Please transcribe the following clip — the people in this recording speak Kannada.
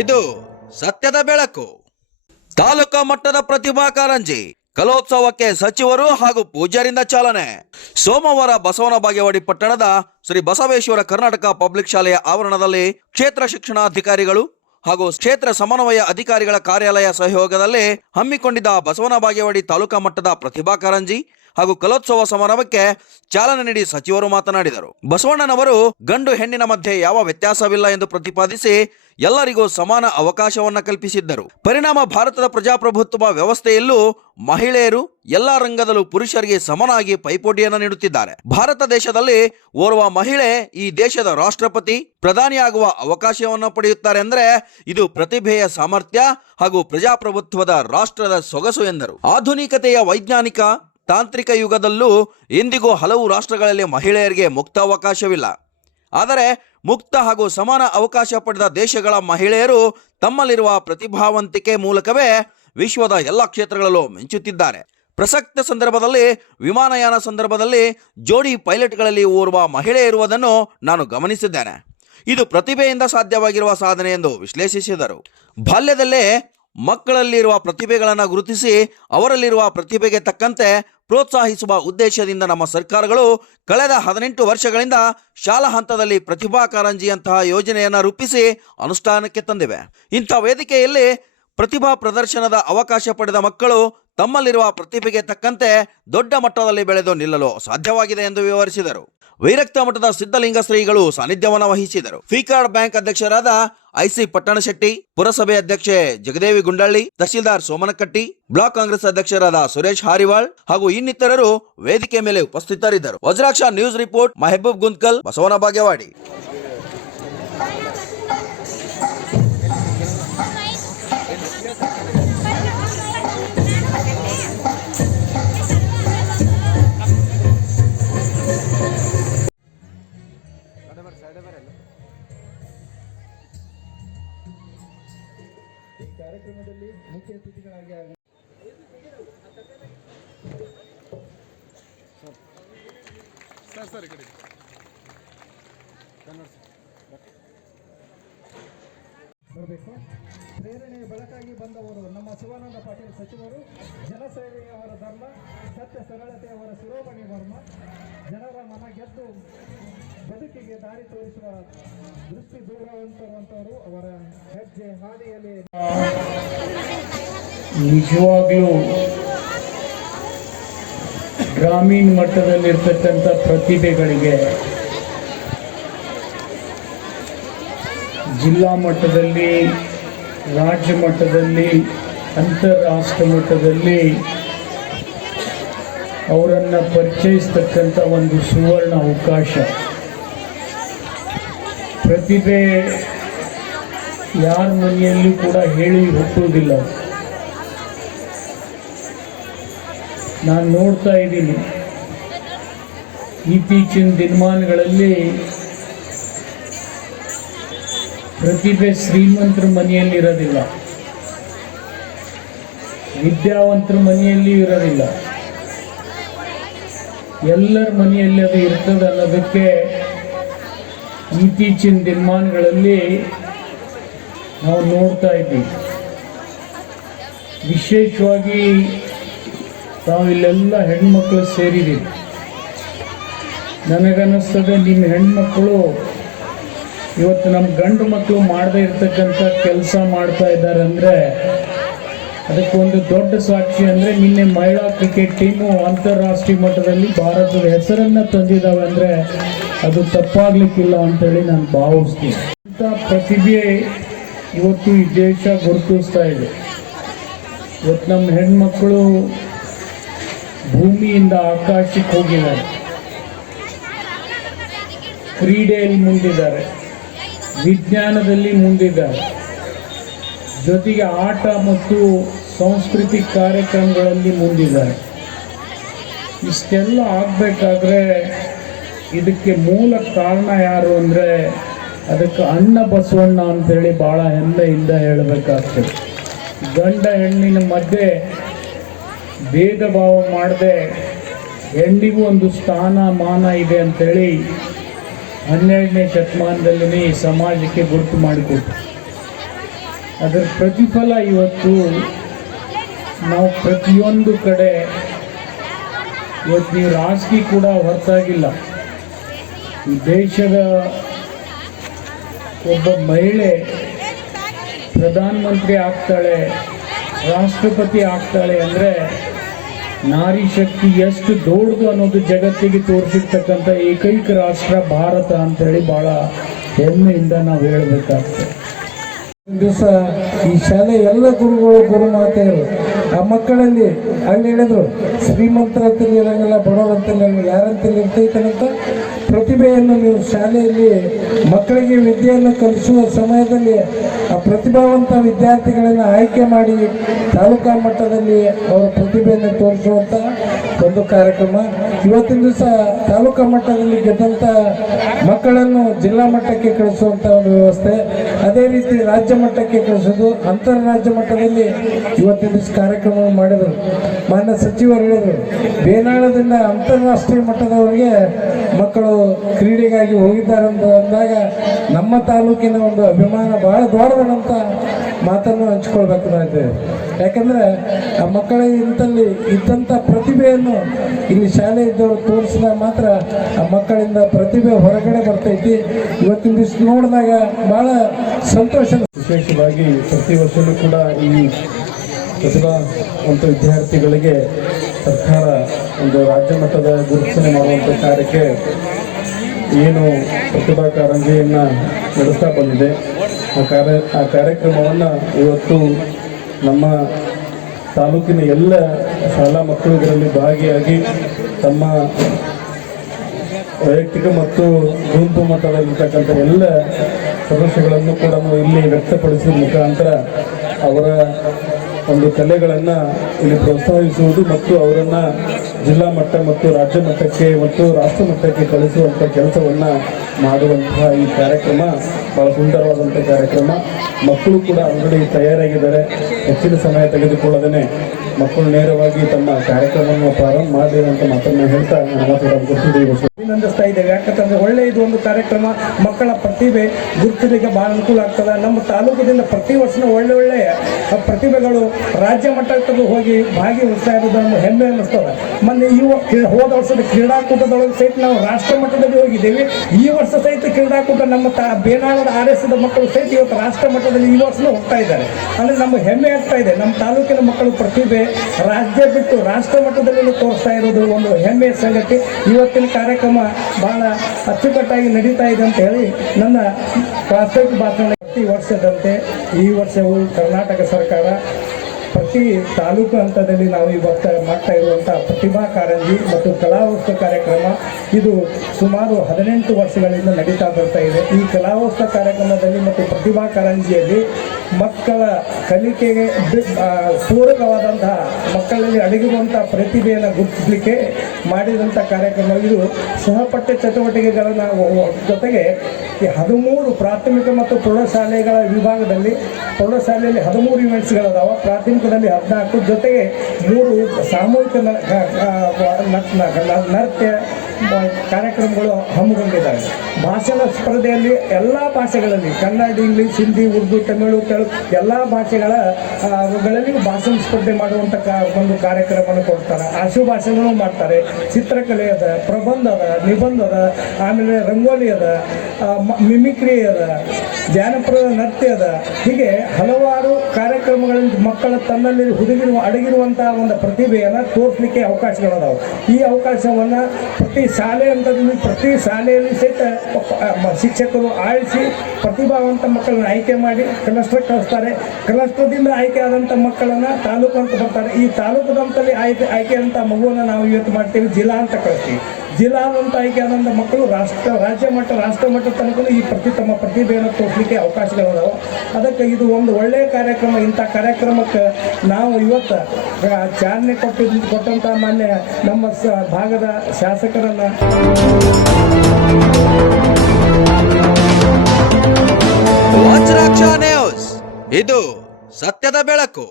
ಇದು ಸತ್ಯದ ಬೆಳಕು. ತಾಲೂಕಾ ಮಟ್ಟದ ಪ್ರತಿಭಾ ಕಾರಂಜಿ ಕಲೋತ್ಸವಕ್ಕೆ ಸಚಿವರು ಹಾಗೂ ಪೂಜ್ಯರಿಂದ ಚಾಲನೆ. ಸೋಮವಾರ ಬಸವನ ಬಾಗೇವಾಡಿ ಪಟ್ಟಣದ ಶ್ರೀ ಬಸವೇಶ್ವರ ಕರ್ನಾಟಕ ಪಬ್ಲಿಕ್ ಶಾಲೆಯ ಆವರಣದಲ್ಲಿ ಕ್ಷೇತ್ರ ಶಿಕ್ಷಣಾಧಿಕಾರಿಗಳು ಹಾಗೂ ಕ್ಷೇತ್ರ ಸಮನ್ವಯ ಅಧಿಕಾರಿಗಳ ಕಾರ್ಯಾಲಯ ಸಹಯೋಗದಲ್ಲಿ ಹಮ್ಮಿಕೊಂಡಿದ್ದ ಬಸವನ ಬಾಗೇವಾಡಿ ತಾಲೂಕಾ ಮಟ್ಟದ ಪ್ರತಿಭಾ ಕಾರಂಜಿ ಹಾಗೂ ಕಲೋತ್ಸವ ಸಮಾರಂಭಕ್ಕೆ ಚಾಲನೆ ನೀಡಿ ಸಚಿವರು ಮಾತನಾಡಿದರು. ಬಸವಣ್ಣನವರು ಗಂಡು ಹೆಣ್ಣಿನ ಮಧ್ಯೆ ಯಾವ ವ್ಯತ್ಯಾಸವಿಲ್ಲ ಎಂದು ಪ್ರತಿಪಾದಿಸಿ ಎಲ್ಲರಿಗೂ ಸಮಾನ ಅವಕಾಶವನ್ನ ಕಲ್ಪಿಸಿದ್ದರು. ಪರಿಣಾಮ ಭಾರತದ ಪ್ರಜಾಪ್ರಭುತ್ವ ವ್ಯವಸ್ಥೆಯಲ್ಲೂ ಮಹಿಳೆಯರು ಎಲ್ಲಾ ರಂಗದಲ್ಲೂ ಪುರುಷರಿಗೆ ಸಮನಾಗಿ ಪೈಪೋಟಿಯನ್ನು ನೀಡುತ್ತಿದ್ದಾರೆ. ಭಾರತ ದೇಶದಲ್ಲಿ ಓರ್ವ ಮಹಿಳೆ ಈ ದೇಶದ ರಾಷ್ಟ್ರಪತಿ ಪ್ರಧಾನಿಯಾಗುವ ಅವಕಾಶವನ್ನು ಪಡೆಯುತ್ತಾರೆ ಅಂದರೆ ಇದು ಪ್ರತಿಭೆಯ ಸಾಮರ್ಥ್ಯ ಹಾಗೂ ಪ್ರಜಾಪ್ರಭುತ್ವದ ರಾಷ್ಟ್ರದ ಸೊಗಸು ಎಂದರು. ಆಧುನಿಕತೆಯ ವೈಜ್ಞಾನಿಕ ತಾಂತ್ರಿಕ ಯುಗದಲ್ಲೂ ಇಂದಿಗೂ ಹಲವು ರಾಷ್ಟ್ರಗಳಲ್ಲಿ ಮಹಿಳೆಯರಿಗೆ ಮುಕ್ತ ಅವಕಾಶವಿಲ್ಲ. ಆದರೆ ಮುಕ್ತ ಹಾಗೂ ಸಮಾನ ಅವಕಾಶ ಪಡೆದ ದೇಶಗಳ ಮಹಿಳೆಯರು ತಮ್ಮಲ್ಲಿರುವ ಪ್ರತಿಭಾವಂತಿಕೆ ಮೂಲಕವೇ ವಿಶ್ವದ ಎಲ್ಲ ಕ್ಷೇತ್ರಗಳಲ್ಲೂ ಮಿಂಚುತ್ತಿದ್ದಾರೆ. ಪ್ರಸಕ್ತ ಸಂದರ್ಭದಲ್ಲಿ ವಿಮಾನಯಾನ ಸಂದರ್ಭದಲ್ಲಿ ಜೋಡಿ ಪೈಲಟ್ಗಳಲ್ಲಿ ಓರ್ವ ಮಹಿಳೆ ಇರುವುದನ್ನು ನಾನು ಗಮನಿಸಿದ್ದೇನೆ. ಇದು ಪ್ರತಿಭೆಯಿಂದ ಸಾಧ್ಯವಾಗಿರುವ ಸಾಧನೆ ಎಂದು ವಿಶ್ಲೇಷಿಸಿದರು. ಬಾಲ್ಯದಲ್ಲೇ ಮಕ್ಕಳಲ್ಲಿರುವ ಪ್ರತಿಭೆಗಳನ್ನು ಗುರುತಿಸಿ ಅವರಲ್ಲಿರುವ ಪ್ರತಿಭೆಗೆ ತಕ್ಕಂತೆ ಪ್ರೋತ್ಸಾಹಿಸುವ ಉದ್ದೇಶದಿಂದ ನಮ್ಮ ಸರ್ಕಾರಗಳು ಕಳೆದ 18 ವರ್ಷಗಳಿಂದ ಶಾಲಾ ಹಂತದಲ್ಲಿ ಪ್ರತಿಭಾ ಕಾರಂಜಿಯಂತಹ ಯೋಜನೆಯನ್ನು ರೂಪಿಸಿ ಅನುಷ್ಠಾನಕ್ಕೆ ತಂದಿವೆ. ಇಂಥ ವೇದಿಕೆಯಲ್ಲಿ ಪ್ರತಿಭಾ ಪ್ರದರ್ಶನದ ಅವಕಾಶ ಪಡೆದ ಮಕ್ಕಳು ತಮ್ಮಲ್ಲಿರುವ ಪ್ರತಿಭೆಗೆ ತಕ್ಕಂತೆ ದೊಡ್ಡ ಮಟ್ಟದಲ್ಲಿ ಬೆಳೆದು ನಿಲ್ಲಲು ಸಾಧ್ಯವಾಗಿದೆ ಎಂದು ವಿವರಿಸಿದರು. ವೈರಕ್ತ ಮಠದ ಸಿದ್ಧಲಿಂಗ ಶ್ರೀಗಳು ಸಾನ್ನಿಧ್ಯವನ್ನು ವಹಿಸಿದರು. ಫೀಕಾರ್ಡ್ ಬ್ಯಾಂಕ್ ಅಧ್ಯಕ್ಷರಾದ ಐಸಿ ಪಟ್ಟಣಶೆಟ್ಟಿ, ಪುರಸಭೆ ಅಧ್ಯಕ್ಷೆ ಜಗದೇವಿ ಗುಂಡಳ್ಳಿ, ತಹಶೀಲ್ದಾರ್ ಸೋಮನಕಟ್ಟಿ, ಬ್ಲಾಕ್ ಕಾಂಗ್ರೆಸ್ ಅಧ್ಯಕ್ಷರಾದ ಸುರೇಶ್ ಹಾರಿವಾಳ್ ಹಾಗೂ ಇನ್ನಿತರರು ವೇದಿಕೆ ಮೇಲೆ ಉಪಸ್ಥಿತರಿದ್ದರು. Vajraksha news report, Mehboob Guntakal, Basavana Bagewadi. ಕಾರ್ಯಕ್ರಮದಲ್ಲಿ ಮುಖ್ಯ ಅತಿಥಿಗಳಾಗಿ ಬರಬೇಕು. ಪ್ರೇರಣೆಯ ಬೆಳಕಾಗಿ ಬಂದವರು ನಮ್ಮ ಶಿವಾನಂದ ಪಾಟೀಲ್ ಸಚಿವರು. ಜನಸೇವೆಯವರ ಧರ್ಮ, ಸತ್ಯ ಸರಳತೆಯವರ ಶಿರೋಮಣಿ ವರ್ಮ, ಜನರ ಮನ ಗೆದ್ದು ಬದುಕಿಗೆ ದಾರಿ ತೋರಿಸುವ ದೃಷ್ಟಿ ದೂರವಂತರುವಂತವರು. ಅವರ ಹೆಜ್ಜೆ ಹಾದಿಯಲ್ಲಿ ನಿಜವಾಗ್ಲೂ ಗ್ರಾಮೀಣ ಮಟ್ಟದಲ್ಲಿರ್ತಕ್ಕಂಥ ಪ್ರತಿಭೆಗಳಿಗೆ ಜಿಲ್ಲಾ ಮಟ್ಟದಲ್ಲಿ, ರಾಜ್ಯ ಮಟ್ಟದಲ್ಲಿ, ಅಂತಾರಾಷ್ಟ್ರ ಮಟ್ಟದಲ್ಲಿ ಅವರನ್ನು ಪರಿಚಯಿಸ್ತಕ್ಕಂಥ ಒಂದು ಸುವರ್ಣ ಅವಕಾಶ. ಪ್ರತಿಭೆ ಯಾರ ಮನೆಯಲ್ಲೂ ಕೂಡ ಹೇಳಿ ಹುಟ್ಟುವುದಿಲ್ಲ. ನಾನು ನೋಡ್ತಾ ಇದ್ದೀನಿ ಇತ್ತೀಚಿನ ದಿನಮಾನಗಳಲ್ಲಿ ಪ್ರತಿಭೆ ಶ್ರೀಮಂತರ ಮನೆಯಲ್ಲಿ ಇರೋದಿಲ್ಲ, ವಿದ್ಯಾವಂತರ ಮನೆಯಲ್ಲಿ ಇರೋದಿಲ್ಲ, ಎಲ್ಲರ ಮನೆಯಲ್ಲಿ ಅದು ಇರ್ತದೆ ಅನ್ನೋದಕ್ಕೆ ಇತ್ತೀಚಿನ ದಿನಮಾನಗಳಲ್ಲಿ ನಾವು ನೋಡ್ತಾ ಇದ್ದೀವಿ. ವಿಶೇಷವಾಗಿ ತಾವಿಲ್ಲೆಲ್ಲ ಹೆಣ್ಮಕ್ಳು ಸೇರಿದ್ದೀವಿ. ನನಗನ್ನಿಸ್ತದೆ ನಿಮ್ಮ ಹೆಣ್ಮಕ್ಕಳು ಇವತ್ತು ನಮ್ಮ ಗಂಡು ಮಕ್ಕಳು ಮಾಡದೇ ಇರ್ತಕ್ಕಂಥ ಕೆಲಸ ಮಾಡ್ತಾ ಇದ್ದಾರೆ ಅಂದರೆ ಅದಕ್ಕೊಂದು ದೊಡ್ಡ ಸಾಕ್ಷಿ ಅಂದರೆ ನಿನ್ನೆ ಮಹಿಳಾ ಕ್ರಿಕೆಟ್ ಟೀಮು ಅಂತಾರಾಷ್ಟ್ರೀಯ ಮಟ್ಟದಲ್ಲಿ ಭಾರತದ ಹೆಸರನ್ನು ತಂದಿದ್ದಾವೆ ಅಂದರೆ ಅದು ತಪ್ಪಾಗಲಿಕ್ಕಿಲ್ಲ ಅಂತೇಳಿ ನಾನು ಭಾವಿಸ್ತೀನಿ. ಇಂಥ ಪ್ರತಿಭೆ ಇವತ್ತು ಈ ದೇಶ ಗುರುತಿಸ್ತಾ ಇದೆ. ಇವತ್ತು ನಮ್ಮ ಹೆಣ್ಮಕ್ಕಳು ಭೂಮಿಯಿಂದ ಆಕಾಶಕ್ಕೆ ಹೋಗಿದ್ದಾರೆ, ಕ್ರೀಡೆಯಲ್ಲಿ ಮುಂದಿದ್ದಾರೆ, ವಿಜ್ಞಾನದಲ್ಲಿ ಮುಂದಿದ್ದಾರೆ, ಜೊತೆಗೆ ಆಟ ಮತ್ತು ಸಾಂಸ್ಕೃತಿಕ ಕಾರ್ಯಕ್ರಮಗಳಲ್ಲಿ ಮುಂದಿದ್ದಾರೆ. ಇಷ್ಟೆಲ್ಲ ಆಗಬೇಕಾದ್ರೆ ಇದಕ್ಕೆ ಮೂಲ ಕಾರಣ ಯಾರು ಅಂದರೆ ಅದಕ್ಕೆ ಅಣ್ಣ ಬಸವಣ್ಣ ಅಂತೇಳಿ ಭಾಳ ಹೆಮ್ಮೆಯಿಂದ ಹೇಳಬೇಕಾಗ್ತದೆ. ಗಂಡ ಹೆಣ್ಣಿನ ಮಧ್ಯೆ ಭೇದ ಭಾವ ಮಾಡದೆ ಹೆಣ್ಣಿಗೂ ಒಂದು ಸ್ಥಾನ ಮಾನ ಇದೆ ಅಂಥೇಳಿ 12ನೇ ಶತಮಾನದಲ್ಲಿನೇ ಈ ಸಮಾಜಕ್ಕೆ ಗುರುತು ಮಾಡಿಕೊಟ್ಟು ಅದರ ಪ್ರತಿಫಲ ಇವತ್ತು ನಾವು ಪ್ರತಿಯೊಂದು ಕಡೆ ಇವತ್ತು ನೀವು ರಾಜಕೀಯ ಕೂಡ ಹೊರತಾಗಿಲ್ಲ. ಈ ದೇಶದ ಒಬ್ಬ ಮಹಿಳೆ ಪ್ರಧಾನಮಂತ್ರಿ ಆಗ್ತಾಳೆ, ರಾಷ್ಟ್ರಪತಿ ಆಗ್ತಾಳೆ ಅಂದರೆ ನಾರಿ ಶಕ್ತಿ ಎಷ್ಟು ದೊಡ್ಡದು ಅನ್ನೋದು ಜಗತ್ತಿಗೆ ತೋರಿಸಿರ್ತಕ್ಕಂಥ ಏಕೈಕ ರಾಷ್ಟ್ರ ಭಾರತ ಅಂತೇಳಿ ಭಾಳ ಹೆಮ್ಮೆಯಿಂದ ನಾವು ಹೇಳಬೇಕಾಗ್ತದೆ. ದಿವಸ ಈ ಶಾಲೆ ಎಲ್ಲ ಗುರುಗಳು ಗುರುಮಾತೆಯರು ಆ ಮಕ್ಕಳಲ್ಲಿ ಅಲ್ಲಿ ಹೇಳಿದ್ರು, ಶ್ರೀಮಂತರಂತಲ್ಲಿ ಇರಂಗಿಲ್ಲ, ಬಡವರಂತಲ್ಲಿ ಇರಂಗಿಲ್ಲ, ಯಾರಂತಲ್ಲಿ ಇರ್ತೈತಂತ ಪ್ರತಿಭೆಯನ್ನು ನೀವು ಶಾಲೆಯಲ್ಲಿ ಮಕ್ಕಳಿಗೆ ವಿದ್ಯೆಯನ್ನು ಕಲಿಸುವ ಸಮಯದಲ್ಲಿ ಆ ಪ್ರತಿಭಾವಂತ ವಿದ್ಯಾರ್ಥಿಗಳನ್ನು ಆಯ್ಕೆ ಮಾಡಿ ತಾಲೂಕಾ ಮಟ್ಟದಲ್ಲಿ ಅವರ ಪ್ರತಿಭೆಯನ್ನು ತೋರಿಸುವಂಥ ಒಂದು ಕಾರ್ಯಕ್ರಮ. ಇವತ್ತಿನ ದಿವಸ ತಾಲೂಕಾ ಮಟ್ಟದಲ್ಲಿ ಗೆದ್ದಂಥ ಮಕ್ಕಳನ್ನು ಜಿಲ್ಲಾ ಮಟ್ಟಕ್ಕೆ ಕಳಿಸುವಂಥ ಒಂದು ವ್ಯವಸ್ಥೆ, ಅದೇ ರೀತಿ ರಾಜ್ಯ ಮಟ್ಟಕ್ಕೆ ಕಳಿಸೋದು, ಅಂತಾರಾಜ್ಯ ಮಟ್ಟದಲ್ಲಿ ಇವತ್ತಿನ ದಿವಸ ಕಾರ್ಯಕ್ರಮ ಮಾಡಿದರು. ಮಾನ್ಯ ಸಚಿವರು ಹೇಳಿದರು, ಬೇನಾಳದಿಂದ ಅಂತಾರಾಷ್ಟ್ರೀಯ ಮಟ್ಟದವರೆಗೆ ಮಕ್ಕಳು ಕ್ರೀಡೆಗಾಗಿ ಹೋಗಿದ್ದಾರೆ ಅಂತ ಅಂದಾಗ ನಮ್ಮ ತಾಲೂಕಿನ ಒಂದು ಅಭಿಮಾನ ಬಹಳ ದೊಡ್ಡದಂತ ಮಾತನ್ನು ಹಂಚ್ಕೊಳ್ಬೇಕಾಗ್ತದೆ. ಯಾಕಂದರೆ ಆ ಮಕ್ಕಳ ಇದ್ದಂಥ ಪ್ರತಿಭೆಯನ್ನು ಇಲ್ಲಿ ಶಾಲೆ ಇದ್ದವರು ತೋರಿಸಿದಾಗ ಮಾತ್ರ ಆ ಮಕ್ಕಳಿಂದ ಪ್ರತಿಭೆ ಹೊರಗಡೆ ಬರ್ತೈತಿ. ಇವತ್ತಿನ ದಿವಸ ನೋಡಿದಾಗ ಭಾಳ ಸಂತೋಷ. ವಿಶೇಷವಾಗಿ ಪ್ರತಿ ವರ್ಷವೂ ಕೂಡ ಈ ಪ್ರತಿಭಾವಂತ ವಿದ್ಯಾರ್ಥಿಗಳಿಗೆ ಸರ್ಕಾರ ಒಂದು ರಾಜ್ಯ ಮಟ್ಟದ ಗುರುತಿಸಣೆ ಮಾಡುವಂಥ ಕಾರ್ಯಕ್ಕೆ ಏನು ಪ್ರತಿಭಾ ಕಾರಂಜಿಯನ್ನು ನಡೆಸ್ತಾ ಬಂದಿದೆ. ಆ ಕಾರ್ಯಕ್ರಮವನ್ನು ಇವತ್ತು ನಮ್ಮ ತಾಲೂಕಿನ ಎಲ್ಲ ಶಾಲಾ ಮಕ್ಕಳು ಇದರಲ್ಲಿ ಭಾಗಿಯಾಗಿ ತಮ್ಮ ವೈಯಕ್ತಿಕ ಮತ್ತು ಗುಂಪು ಮಟ್ಟದಲ್ಲಿರ್ತಕ್ಕಂಥ ಎಲ್ಲ ಸಮಸ್ಯೆಗಳನ್ನು ಕೂಡ ಇಲ್ಲಿ ವ್ಯಕ್ತಪಡಿಸುವ ಮುಖಾಂತರ ಅವರ ಒಂದು ಕಲೆಗಳನ್ನು ಇಲ್ಲಿ ಪ್ರೋತ್ಸಾಹಿಸುವುದು ಮತ್ತು ಅವರನ್ನು ಜಿಲ್ಲಾ ಮಟ್ಟ ಮತ್ತು ರಾಜ್ಯ ಮಟ್ಟಕ್ಕೆ ಮತ್ತು ರಾಷ್ಟ್ರ ಮಟ್ಟಕ್ಕೆ ಕಳಿಸುವಂಥ ಕೆಲಸವನ್ನು ಮಾಡುವಂತಹ ಈ ಕಾರ್ಯಕ್ರಮ ಭಾಳ ಸುಂದರವಾದಂಥ ಕಾರ್ಯಕ್ರಮ. ಮಕ್ಕಳು ಕೂಡ ಆಲ್ರೆಡಿ ತಯಾರಾಗಿದ್ದಾರೆ. ಹೆಚ್ಚಿನ ಸಮಯ ತೆಗೆದುಕೊಳ್ಳದೇ ಮಕ್ಕಳು ನೇರವಾಗಿ ತಮ್ಮ ಕಾರ್ಯಕ್ರಮವನ್ನು ಪ್ರಾರಂಭ ಮಾಡಲಿ ಅಂತ ಮಾತನ್ನು ಹೇಳ್ತಾ ನಮ್ಮ ಕೊಡ್ತಿದ್ದೀವಿ. ಅಭಿನಂದಿಸ್ತಾ ಇದ್ದೇವೆ. ಯಾಕಂತಂದ್ರೆ ಒಳ್ಳೆ ಇದು ಒಂದು ಕಾರ್ಯಕ್ರಮ, ಮಕ್ಕಳ ಪ್ರತಿಭೆ ಗುರುತಿಸಲಿಕ್ಕೆ ಭಾಳ ಅನುಕೂಲ ಆಗ್ತದೆ. ನಮ್ಮ ತಾಲೂಕದಿಂದ ಪ್ರತಿ ವರ್ಷ ಒಳ್ಳೆಯ ಪ್ರತಿಭೆಗಳು ರಾಜ್ಯ ಮಟ್ಟಕ್ಕೆ ಹೋಗಿ ಭಾಗಿವಹಿಸ್ತಾ ಇರೋದನ್ನು ಹೆಮ್ಮೆ ಅನ್ನಿಸ್ತದೆ. ಮೊನ್ನೆ ಹೋದ ವರ್ಷದ ಕ್ರೀಡಾಕೂಟದೊಳಗೆ ಸಹಿತ ನಾವು ರಾಷ್ಟ್ರ ಮಟ್ಟದಲ್ಲಿ ಹೋಗಿದ್ದೇವೆ. ಈ ವರ್ಷ ಸಹಿತ ಕ್ರೀಡಾಕೂಟ ನಮ್ಮ ಬೇನಾಳದ ಆರ್ಎಸ್ದ ಮಕ್ಕಳು ಸಹಿತ ಇವತ್ತು ರಾಷ್ಟ್ರ ಮಟ್ಟದಲ್ಲಿ ಈ ವರ್ಷನೂ ಹೋಗ್ತಾ ಇದ್ದಾರೆ. ಅಂದರೆ ನಮಗೆ ಹೆಮ್ಮೆ ಆಗ್ತಾ ಇದೆ. ನಮ್ಮ ತಾಲೂಕಿನ ಮಕ್ಕಳು ಪ್ರತಿಭೆ ರಾಜ್ಯ ಬಿಟ್ಟು ರಾಷ್ಟ್ರ ಮಟ್ಟದಲ್ಲಿ ತೋರಿಸ್ತಾ ಇರೋದು ಒಂದು ಹೆಮ್ಮೆಯ ಸಂಗತಿ. ಇವತ್ತಿನ ಕಾರ್ಯಕ್ರಮ ಬಹಳ ಅಚ್ಚುಕಟ್ಟಾಗಿ ನಡೀತಾ ಇದೆ ಅಂತ ಹೇಳಿ ನನ್ನ ಪ್ರಾಸ್ತಾವಿಕ ಭಾಷಣ. ಪ್ರತಿ ವರ್ಷದಂತೆ ಈ ವರ್ಷವೂ ಕರ್ನಾಟಕ ಸರ್ಕಾರ ಪ್ರತಿ ತಾಲೂಕು ಹಂತದಲ್ಲಿ ನಾವು ಇವತ್ತು ಮಾಡ್ತಾ ಇರುವಂಥ ಪ್ರತಿಭಾ ಕಾರಂಜಿ ಮತ್ತು ಕಲಾವೋತ್ಸವ ಕಾರ್ಯಕ್ರಮ ಇದು ಸುಮಾರು 18 ವರ್ಷಗಳಿಂದ ನಡೀತಾ ಬರ್ತಾ ಇದೆ. ಈ ಕಲಾವೋತ್ಸವ ಕಾರ್ಯಕ್ರಮದಲ್ಲಿ ಮತ್ತು ಪ್ರತಿಭಾ ಕಾರಂಜಿಯಲ್ಲಿ ಮಕ್ಕಳ ಕಲಿಕೆಗೆ ಪೂರಕವಾದಂತಹ ಮಕ್ಕಳಲ್ಲಿ ಅಡಗಿರುವಂಥ ಪ್ರತಿಭೆಯನ್ನು ಗುರುತಿಸಲಿಕ್ಕೆ ಮಾಡಿದಂಥ ಕಾರ್ಯಕ್ರಮ. ಇದು ಸಹಪಠ್ಯ ಚಟುವಟಿಕೆಗಳ ಜೊತೆಗೆ ಈ 13 ಪ್ರಾಥಮಿಕ ಮತ್ತು ಪ್ರೌಢಶಾಲೆಗಳ ವಿಭಾಗದಲ್ಲಿ ಪ್ರೌಢಶಾಲೆಯಲ್ಲಿ 13 ಇವೆಂಟ್ಸ್ಗಳದಾವ, ಪ್ರಾಥಮಿಕದಲ್ಲಿ 14, ಜೊತೆಗೆ 3 ಸಾಮೂಹಿಕ ನೃತ್ಯ ಕಾರ್ಯಕ್ರಮಗಳಲ್ಲಿ ಹಮ್ಮಿಕೊಂಡಿದ್ದಾರೆ. ಭಾಷಣ ಸ್ಪರ್ಧೆಯಲ್ಲಿ ಎಲ್ಲ ಭಾಷೆಗಳಲ್ಲಿ ಕನ್ನಡ, ಇಂಗ್ಲೀಷ್, ಹಿಂದಿ, ಉರ್ದು, ತಮಿಳು, ತೆಲುಗು ಎಲ್ಲ ಭಾಷೆಗಳಲ್ಲಿ ಭಾಷಣ ಸ್ಪರ್ಧೆ ಮಾಡುವಂಥ ಒಂದು ಕಾರ್ಯಕ್ರಮವನ್ನು ಕೊಡ್ತಾರೆ. ಆಶು ಭಾಷೆನೂ ಮಾಡ್ತಾರೆ. ಚಿತ್ರಕಲೆ ಅದ, ಪ್ರಬಂಧ ಅದ, ನಿಬಂಧ ಅದ, ಆಮೇಲೆ ರಂಗೋಲಿ ಅದ, ಮಿಮಿಕ್ರಿ ಅದ, ಜಾನಪದ ನೃತ್ಯ ಅದ. ಹೀಗೆ ಹಲವಾರು ಕಾರ್ಯಕ್ರಮಗಳಲ್ಲಿ ಮಕ್ಕಳ ತನ್ನಲ್ಲಿ ಅಡಗಿರುವಂತಹ ಒಂದು ಪ್ರತಿಭೆಯನ್ನು ತೋರಿಸಲಿಕ್ಕೆ ಅವಕಾಶಗಳದಾವೆ. ಈ ಅವಕಾಶವನ್ನು ಪ್ರತಿ ಶಾಲೆ ಹಂತದಲ್ಲಿ ಪ್ರತಿ ಶಾಲೆಯಲ್ಲಿ ಸಹಿತ ಶಿಕ್ಷಕರು ಆಳಿಸಿ ಪ್ರತಿಭಾವಂತ ಮಕ್ಕಳನ್ನ ಆಯ್ಕೆ ಮಾಡಿ ಕ್ಲಸ್ಟರ್ ಕಳಿಸ್ತಾರೆ. ಕ್ಲಸ್ಟರ್ದಿಂದ ಆಯ್ಕೆ ಆದಂಥ ಮಕ್ಕಳನ್ನು ತಾಲೂಕು ಅಂತ ಬರ್ತಾರೆ. ಈ ತಾಲೂಕು ಹಂತದಲ್ಲಿ ಆಯ್ಕೆ ಆದಂಥ ಮಗುವನ್ನು ನಾವು ಇವತ್ತು ಮಾಡ್ತೀವಿ ಜಿಲ್ಲಾ ಅಂತ ಕಳಿಸ್ತೀವಿ. ಜಿಲ್ಲಾ ಅಂತ ಆಯ್ಕೆ ಆದಂಥ ಮಕ್ಕಳು ರಾಜ್ಯ ಮಟ್ಟ ರಾಷ್ಟ್ರ ಮಟ್ಟ ತನಕ ಈ ತಮ್ಮ ಪ್ರತಿಭೆಯನ್ನು ತೋರಿಸಲಿಕ್ಕೆ ಅವಕಾಶಗಳದಾವೆ. ಅದಕ್ಕೆ ಇದು ಒಂದು ಒಳ್ಳೆಯ ಕಾರ್ಯಕ್ರಮ. ಇಂಥ ಕಾರ್ಯಕ್ರಮಕ್ಕೆ ನಾವು ಇವತ್ತು ಚಾಲನೆ ಕೊಟ್ಟಂಥ ಮಾನ್ಯ ನಮ್ಮ ಭಾಗದ ಶಾಸಕರನ್ನು ವಜ್ರಾಕ್ಷ ನ್ಯೂಸ್, ಇದು ಸತ್ಯದ ಬೆಳಕು.